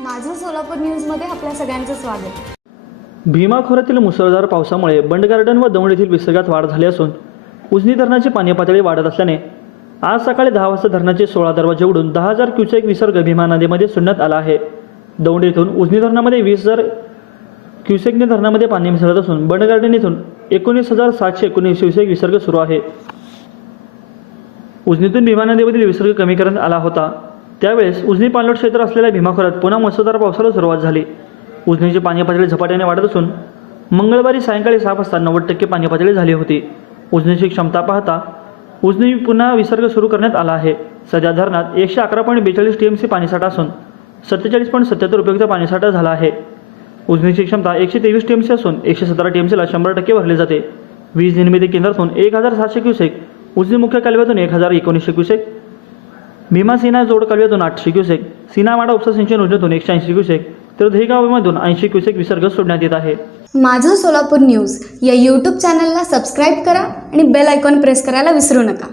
माझं सोलापूर न्यूजमध्ये आपल्या सगळ्यांचं स्वागत. भीमा खोऱ्यातील मुसळधार पावसामुळे बंड गार्डन व दौंड येथील विसर्गात वाढ झाली असून उजनी धरणाची पाणी पातळी वाढत असल्याने आज सकाळी दहा वाजता धरणाचे सोळा दरवाजे उघडून दहा हजार क्युसेक विसर्ग भीमा नदीमध्ये सोडण्यात आला आहे. दौंड येथून उजनी धरणामध्ये वीस हजार क्युसेकने धरणामध्ये पाणी मिसळत असून बंड गार्डन येथून एकोणीस हजार सातशे एकोणीस क्युसेक विसर्ग सुरू आहे. उजनीतून भीमा नदीमधील विसर्ग कमी करण्यात आला होता. त्यावेळेस उजनी पाणलोट क्षेत्र असलेल्या भीमा खोऱ्यात पुन्हा मुसळधार पावसाला सुरुवात झाली. उजनीची पाणी पातळी झपाट्याने वाढत असून मंगळवारी सायंकाळी सहा वाजता नव्वद टक्के पाणी पातळी झाली होती. उजनीची क्षमता पाहता उजनी पुन्हा विसर्ग सुरू करण्यात आला आहे. सध्या धरणात एकशे अकरा पॉईंट बेचाळीस टी एम सी पाणीसाठा असून सत्तेचाळीस पॉईंट सत्याहत्तर उपयुक्त पाणीसाठा झाला आहे. उजनीची क्षमता एकशे तेवीस टी एम सी असून एकशे सतरा टी एम सीला शंभर टक्के भरले जाते. वीज निर्मिती केंद्रातून एक हजार सातशे क्युसेक उजनी मुख्य कालव्यातून एक हजार एकोणीसशे क्युसेक भीमा सिन्हा जोड कालव्यातून आठशे क्युसेक. सीनामाडा उपसा सिंचन योजनेतून एकशे ऐंशी क्युसेक. तर दहीगावामधून ऐंशी क्युसेक विसर्ग सोडण्यात येत आहे. माझं सोलापूर न्यूज या यूट्यूब चॅनलला सबस्क्राईब करा आणि बेल आयकॉन प्रेस करायला विसरू नका.